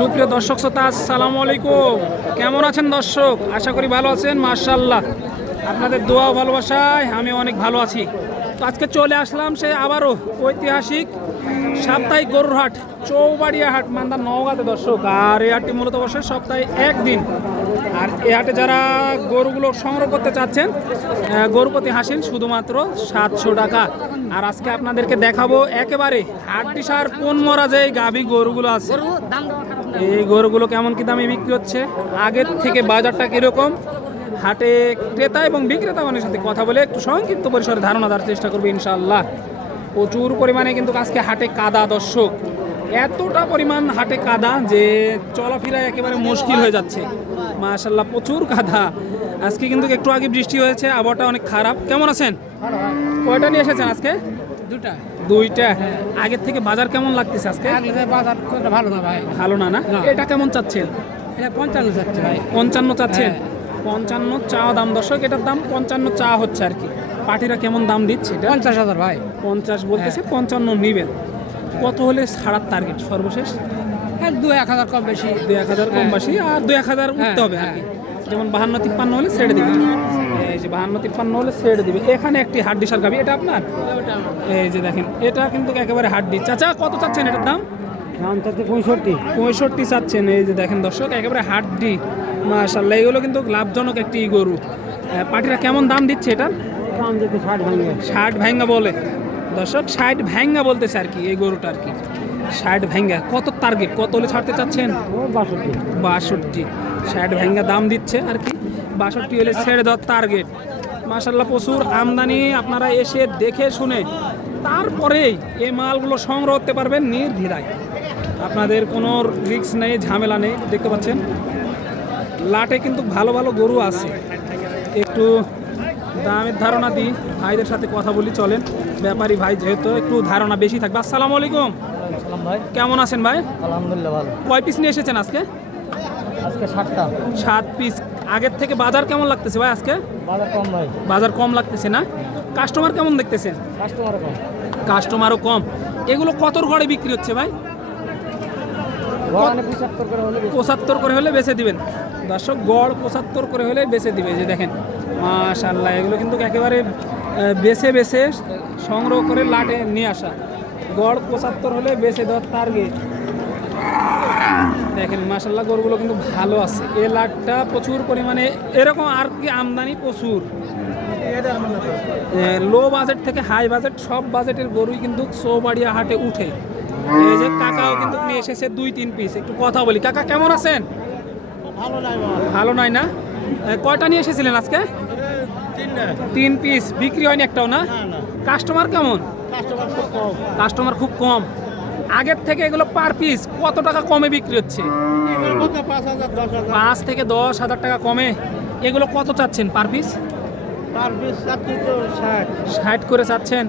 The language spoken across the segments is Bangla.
সুপ্রিয় দর্শক শ্রোতা, আসসালামু আলাইকুম। কেমন আছেন দর্শক? আশা করি ভালো আছেন মার্শাল্লাহ আপনাদের দোয়া ভালোবাসায় আমি অনেক ভালো আছি। তো আজকে চলে আসলাম সে আবারও ঐতিহাসিক সাপ্তাহিক গরুর হাট, চৌবাড়িয়া হাট, মান্দার নওগাঁতে দর্শক। আর এই হাটটি মূলত বসে সপ্তাহে একদিন। আর এই হাটে যারা গরুগুলো সংগ্রহ করতে চাচ্ছেন গরু প্রতি হাসিন শুধুমাত্র সাতশো টাকা। আর আজকে আপনাদেরকে দেখাবো একেবারে হাটটি সার কোন মরা যে গাভী গরুগুলো আছে। এই গরুগুলো কেমন কি দামে বিক্রি হচ্ছে? আগের থেকে বাজারটা কীরকম? হাটে ক্রেতা এবং বিক্রেতা মানের সাথে কথা বলে একটু সংক্ষিপ্ত পরিসরে ধারণা দেওয়ার চেষ্টা করব ইনশাআল্লাহ। প্রচুর পরিমাণে কিন্তু আজকে হাটে কাদা, দর্শক। এতটা পরিমাণ হাটে কাদা যে চলাফেরা একেবারে মুশকিল হয়ে যাচ্ছে। মাশাল্লাহ প্রচুর কাদা। আজকে কিন্তু একটু আগে বৃষ্টি হয়েছে, আবহাওয়াটা অনেক খারাপ। কেমন আছেন? কয়টা নিয়ে এসেছেন আজকে? দুটা। দুইটা। আগের থেকে বাজার কেমন লাগতেছে আজকে? বাজার ভালো না ভাই? ভালো না না। এটা কেমন চাচ্ছেন? এটা পঞ্চান্ন চাচ্ছে ভাই। পঞ্চান্ন চাচ্ছেন? হ্যাঁ। পঞ্চান্ন চা দাম। দর্শক এটার দাম পঞ্চান্ন চা হচ্ছে আর কি। পার্টিরা কেমন দাম দিচ্ছে এটা? পঞ্চাশ হাজার ভাই। পঞ্চাশ বলতেছে হ্যাঁ। পঞ্চান্ন নিবেন। কত হলে ছাড়ার টার্গেট সর্বশেষ? দু এক হাজার কম বেশি। দুই এক হাজার কম। বাসি আর দুই এক হাজার উঠতে হ্যাঁ, হবে আর কি। হ্যাঁ। যেমন বাহান্ন তিপ্পান্ন হলে ছেড়ে দিবে। এই যে বাহান্ন তিপ্পান্ন হলে ছেড়ে দিবে। এখানে একটি হাড্ডি সার গাবি এটা আপনার? এই যে দেখেন এটা কিন্তু একেবারে হাড্ডি। চাচা কত চাচ্ছেন এটার দাম? দাম চাচ্ছে পঁয়ষট্টি। পঁয়ষট্টি চাচ্ছেন এই যে দেখেন দর্শক একেবারে হাড্ডি। মাশাল্লাহ এগুলো কিন্তু লাভজনক একটি গরু। পাটিরা কেমন দাম দিচ্ছে এটা দাম ষাট ভাঙবে ষাট ভ্যাঙ্গা বলে। দর্শক ষাট ভ্যাঙ্গা বলতেছে আর কি এই গরুটা আর কি। ষাট ভ্যাঙ্গা কত টার্গেট কত হলে ছাড়তে চাচ্ছেন? বাষট্টি। বাষট্টি। ষাট ভ্যাঙ্গা দাম দিচ্ছে আর কি। বাষট্টি হলে ছেড়ে দেওয়ার টার্গেট মাশাল্লাহ প্রচুর আমদানি। আপনারা এসে দেখে শুনে তারপরেই এই মালগুলো সংগ্রহ করতে পারবেন নির্দ্বিধায়। আপনাদের কোনো রিস্ক নেই ঝামেলা নেই দেখতে পাচ্ছেন? লাটে কিন্তু ভালো ভালো গরু আছে। একটু দামের ধারণা দিই ভাইদের সাথে কথা বলি চলেন। ব্যাপারী ভাই যেহেতু একটু ধারণা বেশি থাকবে। আসসালামু আলাইকুম। সালাম ভাই। কেমন আছেন ভাই? আলহামদুলিল্লাহ ভালো। কয় পিস নিয়ে এসেছেন আজকে? আজকে ষাটটা সাত পিস আগের থেকে বাজার কেমন লাগতেছে ভাই আজকে? বাজার কম ভাই। বাজার কম লাগতেছে না? কাস্টমার কেমন দেখতেছেন? কাস্টমার কম। কাস্টমারও কম। এগুলো কতর ঘরে বিক্রি হচ্ছে ভাই? পঁচাত্তর করে হলে বেচে দিবেন। দর্শক গড় পঁচাত্তর করে হলে বেচে দিবে। যে দেখেন মাশাল্লাহ এগুলো কিন্তু একেবারে বেছে বেছে সংগ্রহ করে লাটে নিয়ে আসা। গড় পঁচাত্তর হলে বেচে দেওয়ার টার্গেট দেখেন মাশাল্লাহ গরুগুলো কিন্তু ভালো আছে। এই লাটটা প্রচুর পরিমাণে এরকম আর কি আমদানি প্রচুর। লো বাজেট থেকে হাই বাজেট সব বাজেটের গরুই কিন্তু চৌবাড়িয়া হাটে উঠে। এই যে কাকাও কিন্তু নিয়ে এসেছে দুই তিন পিস একটু কথা বলি। কাকা কেমন আছেন? ভালো নাই ভালো নয় না? এ, কয়টা নিয়ে এসেছিলেন আজকে? তিন পিস বিক্রি হয়নি একটাও না? কাস্টমার কেমন? কাস্টমার খুব কম। আগের থেকে এগুলো পার পিস কত টাকা কমে বিক্রি হচ্ছে? পাঁচ থেকে দশ হাজার টাকা কমে। এগুলো কত চাচ্ছেন পার পিস ষাট। করে চাচ্ছেন।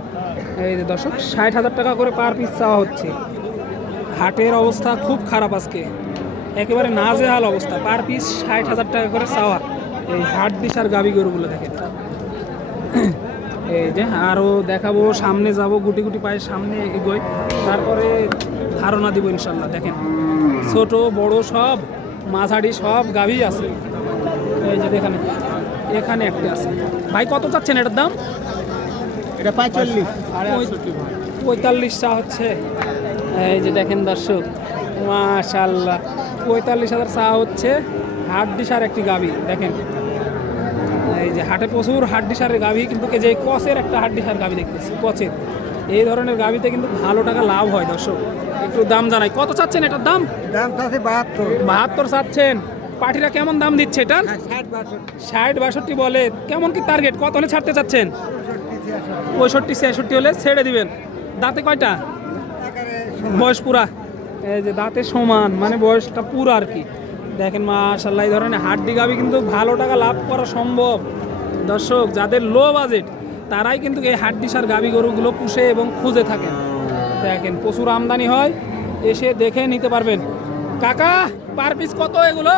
এই যে দর্শক ষাট হাজার টাকা করে পার পিস চাওয়া হচ্ছে। হাটের অবস্থা খুব খারাপ আজকে। একেবারে নাজেহাল অবস্থা। পার পিস ষাট হাজার টাকা করে চাওয়া। এই হাট দিশার গাবি গরুগুলো দেখেন। এই যে আরও দেখাবো সামনে যাব গুটি গুটি পায়ে সামনে এগোই। তারপরে ধারণা দিব ইনশাল্লাহ দেখেন। ছোট বড় সব মাঝারি সব গাভী আছে। এই যে দেখেন এখানে একটা আছে। ভাই কত চাচ্ছেন এটার দাম? এটা পঁয়তাল্লিশ। পঁয়তাল্লিশ চা হচ্ছে। এই যে দেখেন দর্শক মাশাল্লাহ। পঁয়তাল্লিশ হাজার চা হচ্ছে হাট ডিসার একটি গাবি দেখেন। এই যে হাটে প্রচুর হাট ডিসারের গাবি কিন্তু যে কচের একটা হাট ডিসার গাবি দেখতেছি কচের। এই ধরনের গাবিতে কিন্তু ভালো টাকা লাভ হয় দর্শক। একটু দাম জানাই কত চাচ্ছেন এটার দাম? দাম চাচ্ছে বাহাত্তর। বাহাত্তর চাচ্ছেন। পার্টিরা কেমন দাম দিচ্ছে এটার? ষাট বাষট্টি। ষাট বাষট্টি বলে কেমন কি টার্গেট কত হলে ছাড়তে চাচ্ছেন? পঁয়ষট্টি ছেষট্টি হলে ছেড়ে দিবেন। দাঁতে কয়টা? বয়স পুরা। এই যে দাঁতে সমান মানে বয়সটা পুরো আর কি। দেখেন মাশাল্লাহ এই ধরনের হাড্ডি গাবি কিন্তু ভালো টাকা লাভ করা সম্ভব। দর্শক, যাদের লো বাজেট, তারাই কিন্তু এই হাড্ডি সার গাবি গরুগুলো পুষে এবং খুঁজে থাকেন দেখেন, প্রচুর আমদানি হয়, এসে দেখে নিতে পারবেন। কাকা, পার পিস কত এগুলো?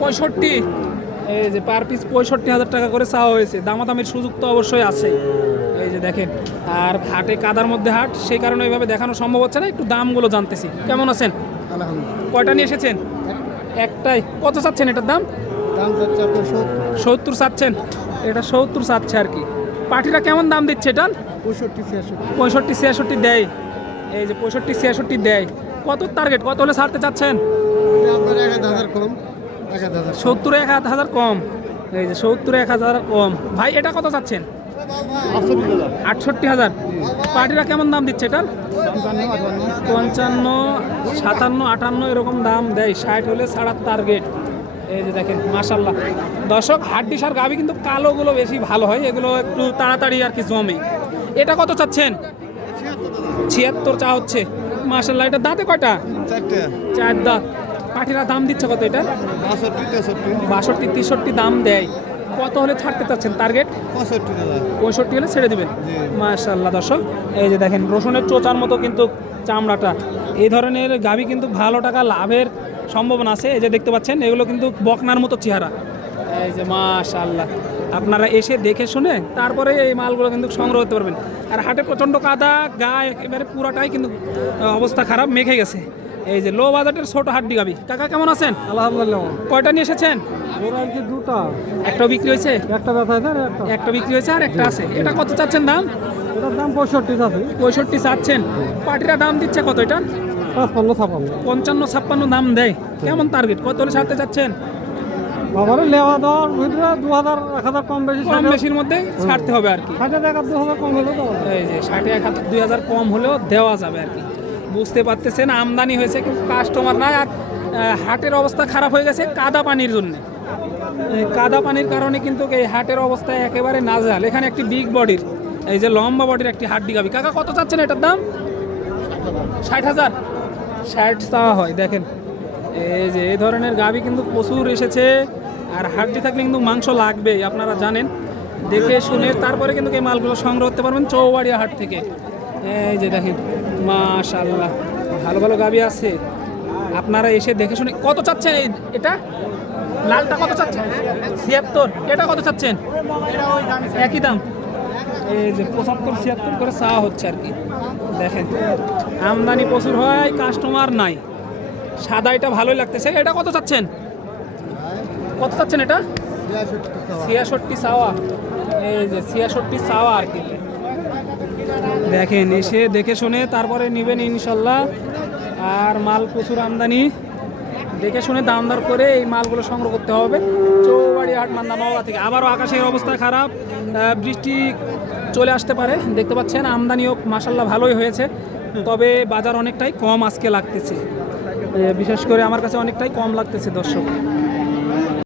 পঁয়ষট্টি। এই যে পার পিস পঁয়ষট্টি হাজার টাকা করে চাওয়া হয়েছে। দামাদামির সুযোগ তো অবশ্যই আছে। এই যে দেখেন, আর হাটে কাদার মধ্যে হাট, সেই কারণে ওইভাবে দেখানো সম্ভব হচ্ছে না। একটু দামগুলো জানতেছি। কেমন আছেন? কয়টা নিয়ে এসেছেন? একটাই। কত চাচ্ছেন এটার দাম? দাম সত্তর। চাচ্ছেন। এটা সত্তর চাচ্ছে আর কি। পাটিটা কেমন দাম দিচ্ছে এটার? পঁয়ষট্টি ছিয়াষট্টি। পঁয়ষট্টি ছিয়াষট্টি দেয়। এই যে পঁয়ষট্টি ছিয়াষট্টি দেয়। কত টার্গেট কত হলে ছাড়তে চাচ্ছেন? সত্তর এক হাজার কম। এই যে সত্তর এক হাজার কম। ভাই এটা কত চাচ্ছেন? আটষট্টি হাজার। পাটিরা কেমন দাম দিচ্ছে এটার? পঞ্চান্ন সাতান্ন আটান্ন এরকম দাম দেয়। ষাট হলে ছাড়ার টার্গেট এই যে দেখেন মাশাল্লাহ দর্শক হাড্ডি সার গাবি কিন্তু কালোগুলো বেশি ভালো হয়। এগুলো একটু তাড়াতাড়ি আর কি জমে। এটা কত চাচ্ছেন? ছিয়াত্তর চা হচ্ছে। মাশাল্লাহ এটা দাঁতে কয়টা? চার দাঁত। পাঠিরা দাম দিচ্ছে কত এটা? বাষট্টি তেষট্টি দাম দেয়। কত হলে ছাড়তে চাচ্ছেন টার্গেট পঁয়ষট্টি পঁয়ষট্টি হলে ছেড়ে দিবেন। মাশাল্লাহ দর্শক এই যে দেখেন রসুনের চোচার মতো কিন্তু চামড়াটা। এই ধরনের গাভী কিন্তু ভালো টাকা লাভের সম্ভাবনা আছে। এই যে দেখতে পাচ্ছেন এগুলো কিন্তু বকনার মতো চেহারা। এই যে মাশাল্লাহ আপনারা এসে দেখে শুনে তারপরে এই মালগুলো কিন্তু সংগ্রহ করতে পারবেন। আর হাটে প্রচণ্ড কাদা গা একেবারে পুরাটাই কিন্তু অবস্থা খারাপ মেখে গেছে। এই যে লো বাজেটের ছোট হাড্ডি গাবি কাকা কেমন আছেন? আলহামদুলিল্লাহ। কয়টা নিয়ে এসেছেন? দুটা। একটাও বিক্রি হয়েছে? একটা ব্যথা একটা। একটা বিক্রি হয়েছে আর একটা আছে। এটা কত চাচ্ছেন দাম? এটার দাম পঁয়ষট্টি আছে পঁয়ষট্টি চাচ্ছেন। পাটিরা দাম দিচ্ছে কত এটা? পাঁচপান্ন ছাপান্ন পঞ্চান্ন ছাপ্পান্ন দাম দেয়। কেমন টার্গেট কত হলে ছাড়তে চাচ্ছেন? বাবারে লেওয়া দেওয়ার ভিতরে দু হাজার এক হাজার কম বেশি কম বেশির মধ্যে ছাড়তে হবে আর কি। ষাটে টাকা দু হাজার কম হলে তো এই যে ষাটে এক হাজার দুই হাজার কম হলেও দেওয়া যাবে আর কি। বুঝতে পারতেছেন আমদানি হয়েছে কিন্তু কাস্টমার নাই আর হাটের অবস্থা খারাপ হয়ে গেছে কাদা পানির জন্য। কাদা পানির কারণে কিন্তু এই হাটের অবস্থা একেবারে নাজাল এখানে একটি বিগ বডির এই যে লম্বা বডির একটি হাড্ডি গাবি কাকা, কত চাচ্ছেন এটার দাম? ষাট হাজার। ষাট চাওয়া হয়, দেখেন। এই যে এই ধরনের গাবি কিন্তু প্রচুর এসেছে। আর হাড্ডি থাকলে কিন্তু মাংস লাগবেই, আপনারা জানেন। দেখে শুনে তারপরে কিন্তু এই মালগুলো সংগ্রহ করতে পারবেন চৌবাড়িয়া হাট থেকে। এই যে দেখেন মাশাল্লাহ ভালো ভালো গাবি আছে। আপনারা এসে দেখে শুনে কত চাচ্ছেন এটা? লালটা কত চাচ্ছেন? ছিয়াত্তর। এটা কত চাচ্ছেন? একই দাম। এই যে পঁচাত্তর, ছিয়াত্তর করে চাওয়া হচ্ছে আর কি। দেখেন। আমদানি প্রচুর হয় কাস্টমার নাই। সাদা এটা ভালোই লাগতেছে। এটা কত চাচ্ছেন? কত চাচ্ছেন এটা? ছিয়াষট্টি চাওয়া। এই যে ছিয়াষট্টি চাওয়া আর কি। দেখেন, এসে দেখে শুনে তারপরে নেবেন ইনশাল্লাহ। আর মাল প্রচুর আমদানি। দেখে শুনে দাম দর করে এই মালগুলো সংগ্রহ করতে হবে। চৌবাড়ি হাট মান্দা নওয়া থেকে। আবারও আকাশের অবস্থা খারাপ। বৃষ্টি চলে আসতে পারে, দেখতে পাচ্ছেন। আমদানিও মাসাল্লাহ ভালোই হয়েছে। তবে বাজার অনেকটাই কম আজকে লাগতেছে। বিশেষ করে আমার কাছে অনেকটাই কম লাগতেছে, দর্শক।